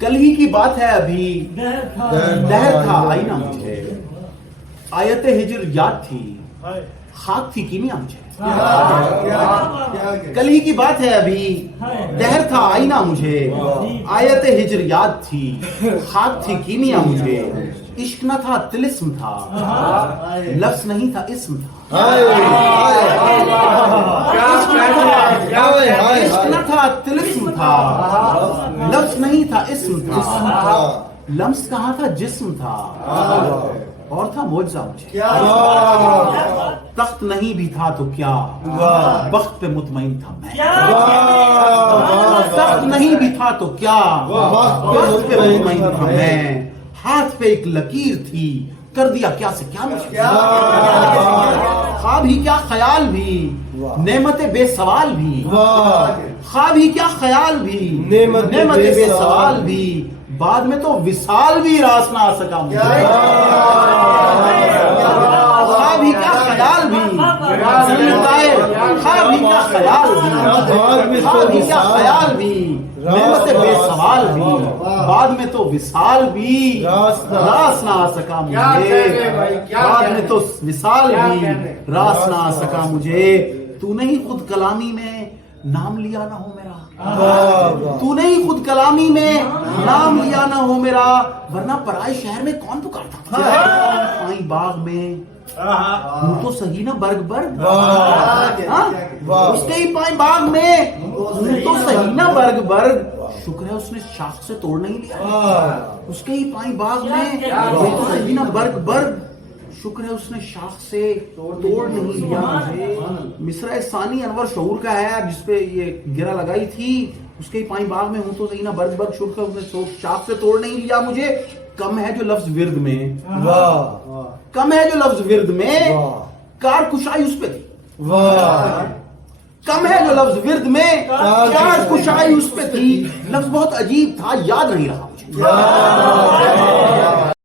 کل ہی کی بات ہے ابھی دہر تھا آئی نہ مجھے، آیت ہجر یاد تھی خاک تھی کیمیا مجھے، کل ہی کی بات ہے ابھی دہر تھا آئی نہ مجھے، آیت ہجر یاد تھی خاک تھی کیمیا مجھے، عشق نہ تھا طلسم تھا لفظ نہیں تھا اسم تھا، عشق نہ تھا طلسم تھا لفظ نہیں تھا اسم تھا، لمس کہاں تھا جسم تھا اور تھا معجزہ مجھے، تخت نہیں بھی تھا تو کیا بخت پہ مطمئن تھا میں، تخت نہیں بھی تھا تو کیا بخت پہ مطمئن تھا میں، ہاتھ پہ ایک لکیر تھی کر دیا کیا سے کیا مجھے، خواب ہی کیا خیال بھی نعمت بے سوال بھی، خواب ہی کیا خیال بھی نعمت بے سوال بھی، بعد میں تو وصال بھی راس نہ آ سکا مجھے، خواب ہی کیا خیال بھی خواب ہی کیا خیال بھی خواب ہی کیا خیال بھی نعمت بے سوال بھی، بعد میں تو وصال بھی راس نہ آ سکا مجھے، بعد میں تو وصال بھی راس نہ آ سکا مجھے، تو نہیں خود کلامی میں نام لیا نہ ہو میرا، تو نہیں خود کلامی میں نام لیا نہ ہو میرا، ورنہ پرائے شہر میں کون پکارتا تھا، آئی باغ میں ہوں تو صحیح نا برگ برگ، اس کے ہی پائیں باغ میں ہوں تو صحیح نا برگ برگ، شکر ہے اس نے شاخ سے توڑ نہیں لیا، اس کے ہی پائیں باغ میں ہوں تو صحیح نا برگ برگ، شکر ہے اس نے شاخ سے توڑ نہیں لیا مجھے، مصرع ثانی انور شعور کا ہے جس پہ یہ گرہ لگائی تھی، اس کے ہی پائیں باغ میں ہوں تو صحیح نا برگ برگ، شکر ہے اس نے شاخ سے توڑ نہیں لیا مجھے، کم ہے جو لفظ ورد میں کم ہے جو لفظ ورد میں کار کشائی اس پہ تھی، کم ہے جو لفظ ورد میں کار کشائی اس پہ تھی، لفظ بہت عجیب تھا یاد نہیں رہا مجھے،